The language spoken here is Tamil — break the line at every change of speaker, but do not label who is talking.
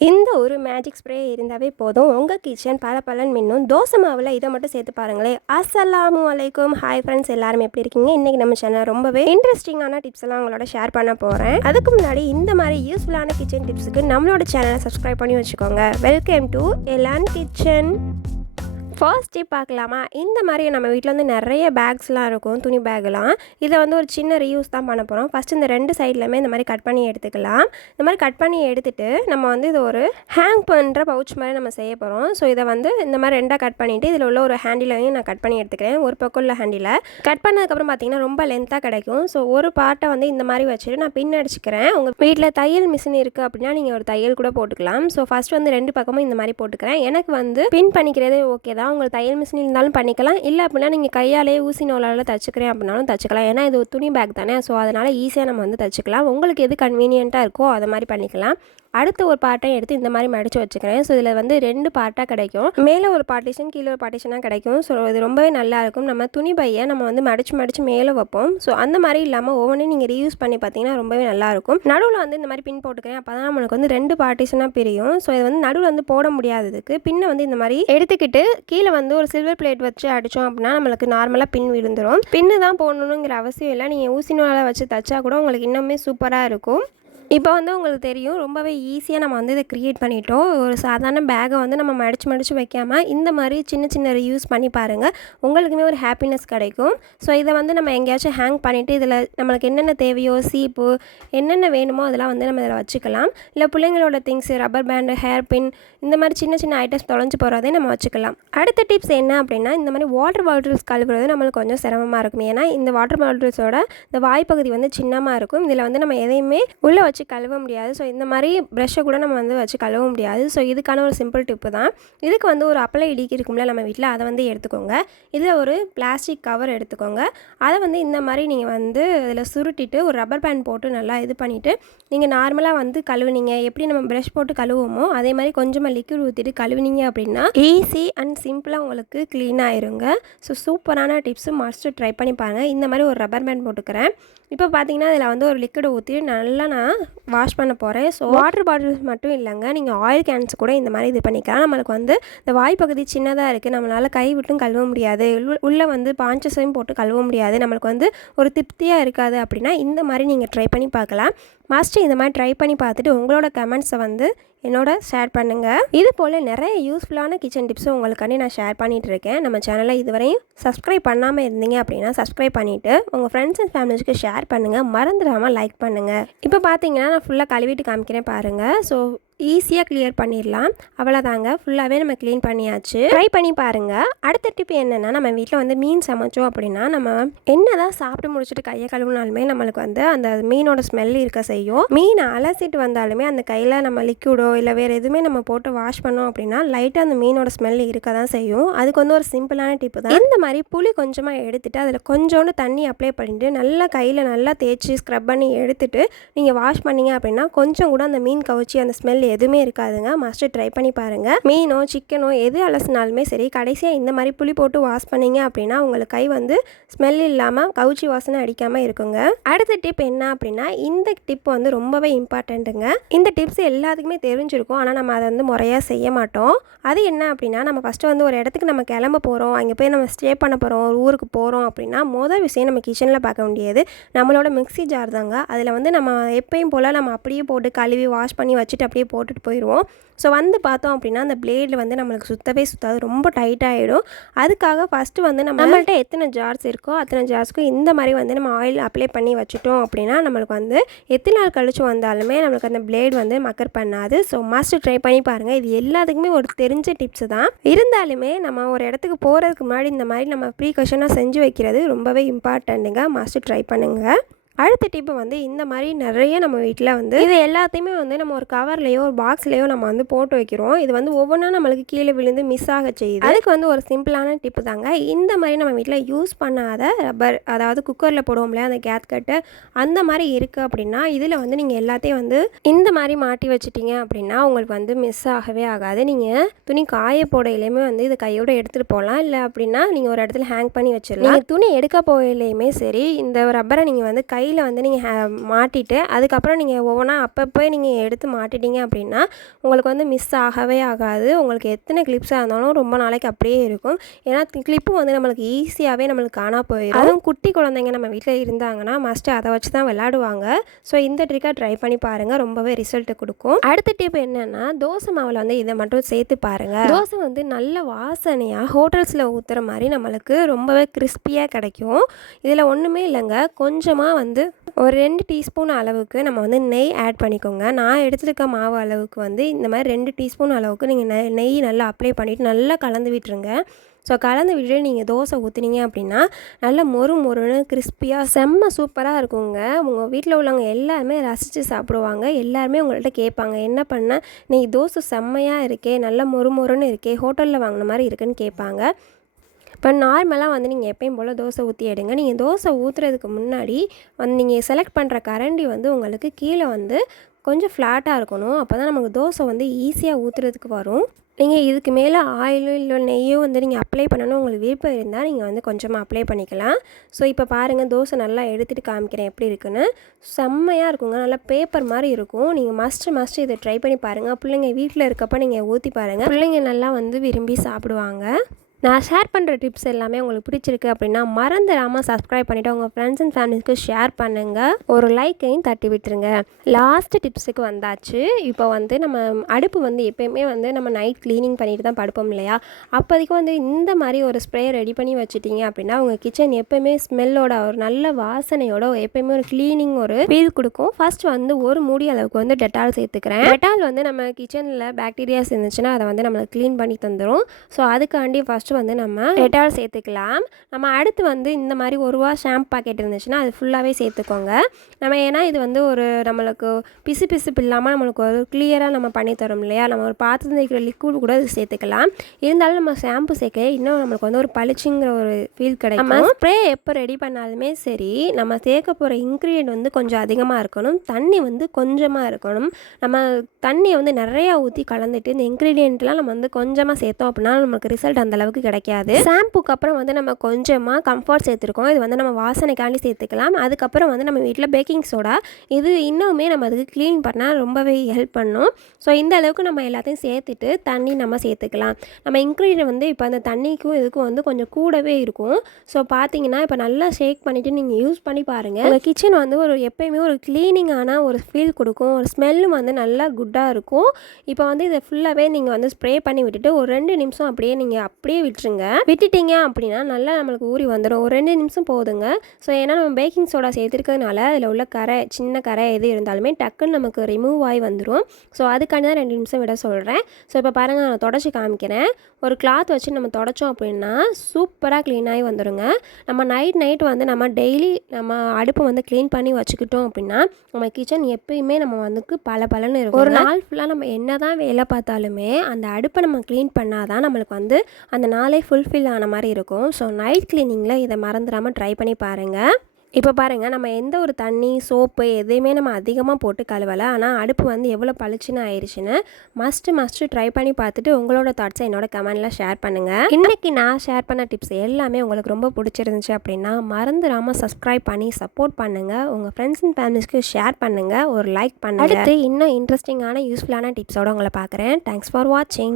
இந்த ஒரு மேஜிக் ஸ்ப்ரே இருந்தாவே போதும். உங்கள் கிச்சன் பல பலன் மின்னும். தோசை மாவில் இதை மட்டும் சேர்த்து பாருங்களேன் அஸ்ஸலாமு அலைக்கும். ஹாய் ஃப்ரெண்ட்ஸ் எல்லாரும் எப்படி இருக்கீங்க? இன்றைக்கி நம்ம சேனல் ரொம்பவே இன்ட்ரெஸ்டிங்கான டிப்ஸ் எல்லாம் உங்களோட ஷேர் பண்ண போகிறேன் அதுக்கு முன்னாடி இந்த மாதிரி யூஸ்ஃபுல்லான கிச்சன் டிப்ஸுக்கு நம்மளோட சேனலை சப்ஸ்கிரைப் பண்ணி வச்சுக்கோங்க. Welcome to Elan kitchen first tip பார்க்கலாமா? இந்த மாதிரி நம்ம வீட்டில் வந்து நிறைய பேக்ஸ்லாம் இருக்கும் துணி பேக்லாம் இதை வந்து ஒரு சின்ன ரீயூஸ் தான் பண்ண போகிறோம் ஃபஸ்ட் இந்த ரெண்டு சைட்லையுமே இந்த மாதிரி கட் பண்ணி எடுத்துக்கலாம். இந்த மாதிரி கட் பண்ணி எடுத்துட்டு நம்ம வந்து இது ஒரு ஹேங் பண்ணுற பவுச் மாதிரி நம்ம செய்ய போகிறோம் ஸோ இதை வந்து இந்த மாதிரி ரெண்டாக கட் பண்ணிவிட்டு இதில் உள்ள ஒரு ஹேண்டிலையும் நான் கட் பண்ணி எடுத்துக்கிறேன். ஒரு பக்கம் உள்ள ஹேண்டில் கட் பண்ணதுக்கப்புறம் பார்த்தீங்கன்னா ரொம்ப லென்த்தாக கிடைக்கும். ஸோ ஒரு பார்ட்டை வந்து இந்த மாதிரி வச்சுட்டு நான் பின் அடிச்சுக்கிறேன். உங்கள் வீட்டில் தையல் மிஷின் இருக்குது அப்படின்னா நீங்கள் ஒரு தையல் கூட போட்டுக்கலாம். ஸோ ஃபஸ்ட் வந்து ரெண்டு பக்கமும் இந்த மாதிரி போட்டுக்கிறேன். எனக்கு வந்து பின் பண்ணிக்கிறதே ஓகே தான். உங்களுக்கு தையல் மிஷின் இருந்தாலும் பண்ணிக்கலாம். இல்லை அப்படின்னா நீங்கள் கையாலே ஊசி நூலால் தச்சுக்கிறேன் அப்படின்னாலும் தச்சுக்கலாம். ஏன்னா இது துணி பேக் தானே. ஸோ அதனால் ஈஸியாக நம்ம வந்து தச்சுக்கலாம். உங்களுக்கு எது கன்வீனியண்ட்டாக இருக்கோ அதை மாதிரி பண்ணிக்கலாம். அடுத்த ஒரு பார்ட்டையும் எடுத்து இந்த மாதிரி மடித்து வச்சுக்கிறேன். ஸோ இதில் வந்து ரெண்டு பார்ட்டாக கிடைக்கும். மேலே ஒரு பார்ட்டிஷன் கீழே ஒரு பார்ட்டிஷனாக கிடைக்கும். ஸோ இது ரொம்பவே நல்லாயிருக்கும் நம்ம துணி பையை நம்ம வந்து மடித்து மடித்து மேலே வைப்போம். ஸோ அந்த மாதிரி இல்லாமல் ஒவ்வொன்றையும் நீங்கள் ரீயூஸ் பண்ணி பார்த்தீங்கன்னா ரொம்பவே நல்லாயிருக்கும் நடுவில் வந்து இந்த மாதிரி பின் போட்டுக்கிறேன். அப்போ தான் நம்மளுக்கு வந்து ரெண்டு பார்ட்டிஷனாக பிரியும். ஸோ இது வந்து நடுவில் வந்து போட முடியாததுக்கு பின்னை வந்து இந்த மாதிரி எடுத்துக்கிட்டு கீழே வந்து ஒரு சில்வர் பிளேட் வச்சு அடித்தோம் அப்படின்னா நம்மளுக்கு நார்மலாக பின் விழுந்துடும் பின்னு தான் போடணுங்கிற அவசியம் இல்லை. நீங்கள் ஊசி நூலால் வச்சு தச்சா கூட உங்களுக்கு இன்னுமே சூப்பராக இருக்கும். இப்போ வந்து உங்களுக்கு தெரியும் ரொம்பவே ஈஸியாக நம்ம வந்து இதை க்ரியேட் பண்ணிட்டோம். ஒரு சாதாரண பேகை வந்து நம்ம மடித்து மடித்து வைக்காமல் இந்த மாதிரி சின்ன சின்ன யூஸ் பண்ணி பாருங்கள் உங்களுக்குமே ஒரு ஹாப்பினஸ் கிடைக்கும். ஸோ இதை வந்து நம்ம எங்கேயாச்சும் ஹேங் பண்ணிவிட்டு இதில் நம்மளுக்கு என்னென்ன தேவையோ சீப்பு என்னென்ன வேணுமோ அதெல்லாம் வந்து நம்ம இதில் வச்சுக்கலாம். இல்லை பிள்ளைங்களோட things rubber band hair pin இந்த மாதிரி சின்ன சின்ன ஐட்டம்ஸ் தொலைஞ்சு போகிறதே நம்ம வச்சுக்கலாம். அடுத்த டிப்ஸ் என்ன அப்படின்னா இந்த மாதிரி வாட்டர் பாட்டில்ஸ் கழுவுறது நம்மளுக்கு கொஞ்சம் சிரமமாக இருக்கும். ஏன்னா இந்த வாட்டர் பாட்டில்ஸோட இந்த வாய்ப்பகுதி வந்து சின்னமாக இருக்கும். இதில் வந்து நம்ம எதையுமே உள்ளே வச்சு வச்சு கழுவ முடியாது. ஸோ இந்த மாதிரி ப்ரஷ்ஷை கூட நம்ம வந்து வச்சு கழுவ முடியாது. ஸோ இதுக்கான ஒரு சிம்பிள் டிப்பு தான். இதுக்கு வந்து ஒரு அப்பளை இடிக்கி இருக்கும்ல நம்ம வீட்டில் அதை வந்து எடுத்துக்கோங்க. இதில் ஒரு பிளாஸ்டிக் கவர் எடுத்துக்கோங்க. அதை வந்து இந்த மாதிரி நீங்கள் வந்து இதில் சுருட்டிட்டு ஒரு ரப்பர் பேண்ட் போட்டு நல்லா இது பண்ணிவிட்டு நீங்கள் நார்மலாக வந்து கழுவுனீங்க. எப்படி நம்ம ப்ரெஷ் போட்டு கழுவுமோ அதே மாதிரி கொஞ்சமாக லிக்விட் ஊற்றிட்டு கழுவுனீங்க அப்படின்னா ஈஸி அண்ட் சிம்பிளாக உங்களுக்கு க்ளீன் ஆயிருங்க. ஸோ சூப்பரான டிப்ஸும் மஸ்ட்டு ட்ரை பண்ணி பாருங்கள் இந்த மாதிரி ஒரு ரப்பர் பேண்ட் போட்டுக்கிறேன். இப்போ பார்த்தீங்கன்னா இதில் வந்து ஒரு லிக்விட் ஊற்றி நல்லா நான் வாஷ் பண்ண போகிறேன் ஸோ வாட்டர் பாட்டில்ஸ் மட்டும் இல்லைங்க. நீங்கள் ஆயில் கேன்ஸ் கூட இந்த மாதிரி இது பண்ணிக்கலாம். நம்மளுக்கு வந்து இந்த வாய்ப்பகுதி சின்னதாக இருக்குது நம்மளால் கை விட்டும் கழுவ முடியாது. உள்ள- வந்து பாஞ்சஸையும் போட்டு கழுவ முடியாது. நம்மளுக்கு வந்து ஒரு திருப்தியாக இருக்காது அப்படின்னா இந்த மாதிரி நீங்கள் ட்ரை பண்ணி பார்க்கலாம். மஸ்ட்டு இந்த மாதிரி ட்ரை பண்ணி பார்த்துட்டு உங்களோட கமெண்ட்ஸை வந்து என்னோட ஷேர் பண்ணுங்கள் இது போல் நிறைய யூஸ்ஃபுல்லான கிச்சன் டிப்ஸும் உங்களுக்காண்டி நான் ஷேர் பண்ணிகிட்டு இருக்கேன். நம்ம சேனலை இதுவரையும் சப்ஸ்கிரைப் பண்ணாமல் இருந்தீங்க அப்படின்னா சப்ஸ்கிரைப் பண்ணிவிட்டு உங்கள் ஃப்ரெண்ட்ஸ் அண்ட் ஃபேமிலிஸ்க்கு ஷேர் பண்ணுங்கள் மறந்துடாமல் லைக் பண்ணுங்கள் இப்போ பார்த்தீங்கன்னா நான் ஃபுல்லாக கழுவிட்டு காமிக்கிறேன் பாருங்கள் ஸோ ஈஸியாக கிளியர் பண்ணிடலாம். அவ்வளோதாங்க ஃபுல்லாகவே நம்ம க்ளீன் பண்ணியாச்சு. ட்ரை பண்ணி பாருங்கள் அடுத்த டிப் என்னென்னா நம்ம வீட்டில் வந்து மீன் சமைச்சோம் அப்படின்னா நம்ம என்ன தான் சாப்பிட்டு முடிச்சுட்டு கையை கழுவினாலுமே நம்மளுக்கு வந்து அந்த மீனோட ஸ்மெல் இருக்க செய்யும். மீன் அலசிட்டு வந்தாலுமே அந்த கையில் நம்ம லிக்விடோ இல்லை வேறு எதுவுமே நம்ம போட்டு வாஷ் பண்ணோம் அப்படின்னா லைட்டாக அந்த மீனோட ஸ்மெல் இருக்க தான் செய்யும். அதுக்கு வந்து ஒரு சிம்பிளான டிப்பு தான். இந்த மாதிரி புளி கொஞ்சமாக எடுத்துட்டு அதில் கொஞ்சோண்டு தண்ணி அப்ளை பண்ணிட்டு நல்லா கையில் நல்லா தேய்ச்சி ஸ்க்ரப் பண்ணி எடுத்துட்டு நீங்கள் வாஷ் பண்ணீங்க அப்படின்னா கொஞ்சம் கூட அந்த மீன் கவுச்சி அந்த ஸ்மெல் எதுவுமே இருக்காதுங்க. மஸ்ட்டு ட்ரை பண்ணி பாருங்கள் மீனோ சிக்கனோ எது அலசினாலுமே சரி கடைசியாக இந்த மாதிரி புளி போட்டு வாஷ் பண்ணீங்க அப்படின்னா உங்களுக்கு கை வந்து ஸ்மெல் இல்லாமல் கவுச்சி வாசனை அடிக்காமல் இருக்குங்க. அடுத்த டிப் என்ன அப்படின்னா இந்த டிப் வந்து ரொம்பவே இம்பார்ட்டண்ட்டுங்க இந்த டிப்ஸ் எல்லாத்துக்குமே தெரிஞ்சிருக்கும். ஆனால் நம்ம அதை வந்து முறையாக செய்ய மாட்டோம். அது என்ன அப்படின்னா நம்ம ஃபஸ்ட்டு வந்து ஒரு இடத்துக்கு நம்ம கிளம்ப போகிறோம் அங்கே போய் நம்ம ஸ்டே பண்ண போகிறோம் ஒரு ஊருக்கு போகிறோம் அப்படின்னா மொதல் விஷயம் நம்ம கிச்சனில் பார்க்க வேண்டியது நம்மளோட மிக்ஸி ஜார் தாங்க. அதில் வந்து நம்ம எப்பயும் போல் நம்ம அப்படியே போட்டு கழுவி வாஷ் பண்ணி வச்சுட்டு அப்படியே போட்டுட்டு போயிடுவோம். ஸோ வந்து பார்த்தோம் அப்படின்னா அந்த பிளேடில் வந்து நம்மளுக்கு சுத்தவே சுத்தாது. ரொம்ப டைட் ஆகிடும் அதுக்காக ஃபஸ்ட்டு வந்து நம்ம நம்மள்ட்ட எத்தனை ஜார்ஸ் இருக்கோ அத்தனை ஜார்ஸ்க்கும் இந்த மாதிரி வந்து நம்ம ஆயில் அப்ளை பண்ணி வச்சுட்டோம் அப்படின்னா நம்மளுக்கு வந்து எத்தனை நாள் கழிச்சு வந்தாலுமே நம்மளுக்கு அந்த பிளேட் வந்து மக்கர் பண்ணாது. ஸோ மஸ்ட் ட்ரை பண்ணி பாருங்கள் இது எல்லாத்துக்குமே ஒரு தெரிஞ்ச டிப்ஸ் தான். இருந்தாலுமே நம்ம ஒரு இடத்துக்கு போகிறதுக்கு முன்னாடி இந்த மாதிரி நம்ம ப்ரீகாஷனாக செஞ்சு வைக்கிறது ரொம்பவே இம்பார்ட்டண்ட்டுங்க மஸ்ட் ட்ரை பண்ணுங்கள் அடுத்த டிப்பு வந்து இந்த மாதிரி நிறைய நம்ம வீட்டில் வந்து இது எல்லாத்தையுமே வந்து நம்ம ஒரு கவர்லேயோ ஒரு பாக்ஸ்லேயோ நம்ம வந்து போட்டு வைக்கிறோம். இது வந்து ஒவ்வொன்றா நம்மளுக்கு கீழே விழுந்து மிஸ் ஆக செய்யுது. அதுக்கு வந்து ஒரு சிம்பிளான டிப்பு தாங்க. இந்த மாதிரி நம்ம வீட்டில் யூஸ் பண்ணாத ரப்பர் அதாவது குக்கரில் போடுவோம்ல அந்த கேத் கட்டு அந்த மாதிரி இருக்குது அப்படின்னா இதில் வந்து நீங்கள் எல்லாத்தையும் வந்து இந்த மாதிரி மாட்டி வச்சிட்டிங்க அப்படின்னா உங்களுக்கு வந்து மிஸ் ஆகவே ஆகாது. நீங்கள் துணி காய போடையிலையுமே வந்து இது கையோடு எடுத்துகிட்டு போகலாம். இல்லை அப்படின்னா நீங்கள் ஒரு இடத்துல ஹேங் பண்ணி வச்சிடலாம். துணி எடுக்க போயிலையுமே சரி இந்த ரப்பரை நீங்கள் வந்து கை கையில் வந்து நீங்கள் மாட்டிட்டு அதுக்கப்புறம் நீங்கள் ஒவ்வொன்றா அப்பப்போ நீங்கள் எடுத்து மாட்டிட்டீங்க அப்படின்னா உங்களுக்கு வந்து மிஸ் ஆகவே ஆகாது. உங்களுக்கு எத்தனை கிளிப்ஸாக இருந்தாலும் ரொம்ப நாளைக்கு அப்படியே இருக்கும். ஏன்னா கிளிப்பு வந்து நம்மளுக்கு ஈஸியாகவே நம்மளுக்கு காணா போயிடும் அதுவும் குட்டி குழந்தைங்க நம்ம வீட்டில் இருந்தாங்கன்னா மஸ்ட்டு அதை வச்சு தான் விளாடுவாங்க ஸோ இந்த ட்ரிக்காக ட்ரை பண்ணி பாருங்கள் ரொம்பவே ரிசல்ட் கொடுக்கும். அடுத்த டிப் என்னென்னா தோசை மாவில் வந்து இதை மட்டும் சேர்த்து பாருங்கள் தோசை வந்து நல்ல வாசனையாக ஹோட்டல்ஸில் ஊற்றுற மாதிரி நம்மளுக்கு ரொம்பவே கிறிஸ்பியாக கிடைக்கும். இதில் ஒன்றுமே இல்லைங்க. கொஞ்சமாக வந்து வந்து ஒரு ரெண்டு டீஸ்பூன் அளவுக்கு நம்ம வந்து நெய் ஆட் பண்ணிக்கோங்க. நான் எடுத்துருக்க மாவு அளவுக்கு வந்து இந்த மாதிரி ரெண்டு டீஸ்பூன் அளவுக்கு நீங்கள் நெய் நெய் நல்லா அப்ளை பண்ணிவிட்டு நல்லா கலந்து விட்டுருங்க. ஸோ கலந்து விட்டு நீங்கள் தோசை ஊற்றுனீங்க அப்படின்னா நல்லா மொறு மொறுன்னு கிறிஸ்பியாக செம்ம சூப்பராக இருக்குங்க. உங்கள் வீட்டில் உள்ளவங்க எல்லாருமே ரசித்து சாப்பிடுவாங்க. எல்லாருமே உங்கள்கிட்ட கேட்பாங்க என்ன பண்ண? நீ தோசை செம்மையாக இருக்கே நல்லா மொறு மொறுன்னு இருக்கே ஹோட்டலில் வாங்கின மாதிரி இருக்குன்னு கேட்பாங்க. இப்போ நார்மலாக வந்து நீங்கள் எப்பயும் போல் தோசை ஊற்றி எடுங்க. நீங்கள் தோசை ஊற்றுறதுக்கு முன்னாடி வந்து நீங்கள் செலக்ட் பண்ணுற கரண்டி வந்து உங்களுக்கு கீழே வந்து கொஞ்சம் ஃப்ளாட்டாக இருக்கணும். அப்போ தான் நமக்கு தோசை வந்து ஈஸியாக ஊற்றுறதுக்கு வரும். நீங்கள் இதுக்கு மேலே ஆயிலோ இல்லை நெய்யோ வந்து நீங்கள் அப்ளை பண்ணணும் உங்களுக்கு விருப்பம் இருந்தால் நீங்கள் வந்து கொஞ்சமாக அப்ளை பண்ணிக்கலாம். ஸோ இப்போ பாருங்கள் தோசை நல்லா எடுத்துகிட்டு காமிக்கிறேன் எப்படி இருக்குன்னு. செம்மையாக இருக்குங்க. நல்லா பேப்பர் மாதிரி இருக்கும். நீங்கள் மஸ்ட்டு மஸ்ட்டு இதை ட்ரை பண்ணி பாருங்கள் பிள்ளைங்க வீட்டில் இருக்கப்போ நீங்கள் ஊற்றி பாருங்கள் பிள்ளைங்க நல்லா வந்து விரும்பி சாப்பிடுவாங்க. நான் ஷேர் பண்ணுற டிப்ஸ் எல்லாமே உங்களுக்கு பிடிச்சிருக்கு அப்படின்னா மறந்துடாமல் சப்ஸ்கிரைப் பண்ணிவிட்டு உங்கள் ஃப்ரெண்ட்ஸ் அண்ட் ஃபேமிலிஸ்க்கு ஷேர் பண்ணுங்கள் ஒரு லைக்கையும் தட்டி விட்டுருங்க. லாஸ்ட் டிப்ஸுக்கு வந்தாச்சு. இப்போ வந்து நம்ம அடுப்பு வந்து எப்போயுமே வந்து நம்ம நைட் க்ளீனிங் பண்ணிட்டு தான் படுப்போம் இல்லையா? அப்போதைக்கு வந்து இந்த மாதிரி ஒரு ஸ்ப்ரே ரெடி பண்ணி வச்சுட்டீங்க அப்படின்னா உங்கள் கிச்சன் எப்போயுமே ஸ்மெல்லோட ஒரு நல்ல வாசனையோட எப்போயுமே ஒரு க்ளீனிங் ஒரு ஃபீல் கொடுக்கும். ஃபர்ஸ்ட் வந்து ஒரு மூடி அளவுக்கு வந்து டெட்டால் சேர்த்துக்கிறேன். டெட்டால் வந்து நம்ம கிச்சனில் பாக்டீரியாஸ் இருந்துச்சுன்னா அதை வந்து நம்மளுக்கு க்ளீன் பண்ணி தந்துடும் ஸோ அதுக்காண்டி ஃபஸ்ட்டு வந்து நம்ம டெட்டால் சேர்த்துக்கலாம். நம்ம அடுத்து வந்து இந்த மாதிரி ஒரு ரூபா ஷாம்பு பாக்கெட் இருந்துச்சுன்னா அது ஃபுல்லாகவே சேர்த்துக்கோங்க. நம்ம ஏன்னா இது வந்து ஒரு நம்மளுக்கு பிசு பிசுப்பு இல்லாமல் நம்மளுக்கு ஒரு கிளியராக நம்ம பண்ணி தரோம் இல்லையா? நம்ம ஒரு பாத்திரம் தைக்கிற லிக்விட் கூட அது சேர்த்துக்கலாம். இருந்தாலும் நம்ம ஷாம்பு சேர்க்க இன்னும் நம்மளுக்கு வந்து ஒரு பளிச்சுங்கிற ஒரு ஃபீல் கிடைக்கும். நம்ம ஸ்ப்ரே எப்போ ரெடி பண்ணாலுமே சரி நம்ம சேர்க்க போகிற இன்க்ரீடியன்ட் வந்து கொஞ்சம் அதிகமாக இருக்கணும். தண்ணி வந்து கொஞ்சமாக இருக்கணும். நம்ம தண்ணியை வந்து நிறையா ஊற்றி கலந்துட்டு இந்த இன்க்ரீடியண்ட்லாம் நம்ம வந்து கொஞ்சமாக சேர்த்தோம் அப்படின்னா நமக்கு ரிசல்ட் அந்த அளவுக்கு கிடைக்காது. ஷாம்புக்கு அப்புறம் வந்து நம்ம கொஞ்சமாக கம்ஃபர்ட் சேர்த்துருக்கோம். இது வந்து நம்ம வாசனைக்காண்டி சேர்த்துக்கலாம். அதுக்கப்புறம் வந்து நம்ம வீட்டில் பேக்கிங் சோடா இது இன்னுமே நம்ம அதுக்கு க்ளீன் பண்ணால் ரொம்பவே ஹெல்ப் பண்ணும். ஸோ இந்த அளவுக்கு நம்ம எல்லாத்தையும் சேர்த்துட்டு தண்ணி நம்ம சேர்த்துக்கலாம். நம்ம இன்க்ரீடியன் வந்து இப்போ அந்த தண்ணிக்கும் இதுக்கும் வந்து கொஞ்சம் கூடவே இருக்கும். ஸோ பார்த்தீங்கன்னா இப்போ நல்லா ஷேக் பண்ணிவிட்டு நீங்கள் யூஸ் பண்ணி பாருங்கள் உங்கள் கிச்சன் வந்து ஒரு எப்பயுமே ஒரு க்ளீனிங்கான ஒரு ஃபீல் கொடுக்கும். ஒரு ஸ்மெல்லும் வந்து நல்லா குட்டாக இருக்கும். இப்போ வந்து இதை ஃபுல்லாகவே நீங்கள் வந்து ஸ்ப்ரே பண்ணி விட்டுட்டு ஒரு ரெண்டு நிமிஷம் அப்படியே நீங்கள் அப்படியே விட்டுருங்க. விட்டுட்டீங்க அப்படின்னா நல்லா நம்மளுக்கு ஊறி வந்துடும் ஒரு ரெண்டு நிமிஷம் போதுங்க. ஸோ ஏன்னா நம்ம பேக்கிங் சோடா சேர்த்துருக்கிறதுனால அதில் உள்ள கரை சின்ன கரை எது இருந்தாலுமே டக்குன்னு நமக்கு ரிமூவ் ஆகி வந்துடும் ஸோ அதுக்காண்டி தான் ரெண்டு நிமிஷம் விட சொல்கிறேன் ஸோ இப்போ பாருங்கள் நான் தொடச்சி காமிக்கிறேன். ஒரு கிளாத் வச்சு நம்ம தொடச்சோம் அப்படின்னா சூப்பராக க்ளீன் ஆகி வந்துடுங்க நம்ம நைட் நைட் வந்து நம்ம டெய்லி நம்ம அடுப்பை வந்து க்ளீன் பண்ணி வச்சுக்கிட்டோம் அப்படின்னா நம்ம கிச்சன் எப்பயுமே நம்ம வந்து பல பலன்னு இருக்கும். ஒரு நாள் ஃபுல்லாக நம்ம என்ன தான் வேலை பார்த்தாலுமே அந்த அடுப்பை நம்ம க்ளீன் பண்ணால் தான் நம்மளுக்கு வந்து அந்த நாளே ஃபுல்ஃபில் ஆன மாதிரி இருக்கும். ஸோ நைட் க்ளீனிங்கில் இதை மறந்துடாமல் ட்ரை பண்ணி பாருங்கள் இப்போ பாருங்கள் நம்ம எந்த ஒரு தண்ணி சோப்பு எதையுமே நம்ம அதிகமாக போட்டு கழுவலை. ஆனால் அடுப்பு வந்து எவ்வளோ பளிச்சுன்னு ஆயிடுச்சுன்னு மஸ்ட்டு மஸ்ட்டு ட்ரை பண்ணி பார்த்துட்டு உங்களோட தாட்ஸை என்னோட கமெண்டில் ஷேர் பண்ணுங்கள் இன்றைக்கி நான் ஷேர் பண்ண டிப்ஸ் எல்லாமே உங்களுக்கு ரொம்ப பிடிச்சிருந்துச்சு அப்படின்னா மறந்துடாமல் சப்ஸ்கிரைப் பண்ணி சப்போர்ட் பண்ணுங்கள் உங்கள் ஃப்ரெண்ட்ஸ் அண்ட் ஃபேமிலிஸ்க்கு ஷேர் பண்ணுங்கள் ஒரு லைக் பண்ணுங்கள் அடுத்து இன்னும் இன்ட்ரெஸ்டிங்கான யூஸ்ஃபுல்லான டிப்ஸோடு உங்களை பார்க்குறேன். தேங்க்ஸ் ஃபார் வாட்சிங்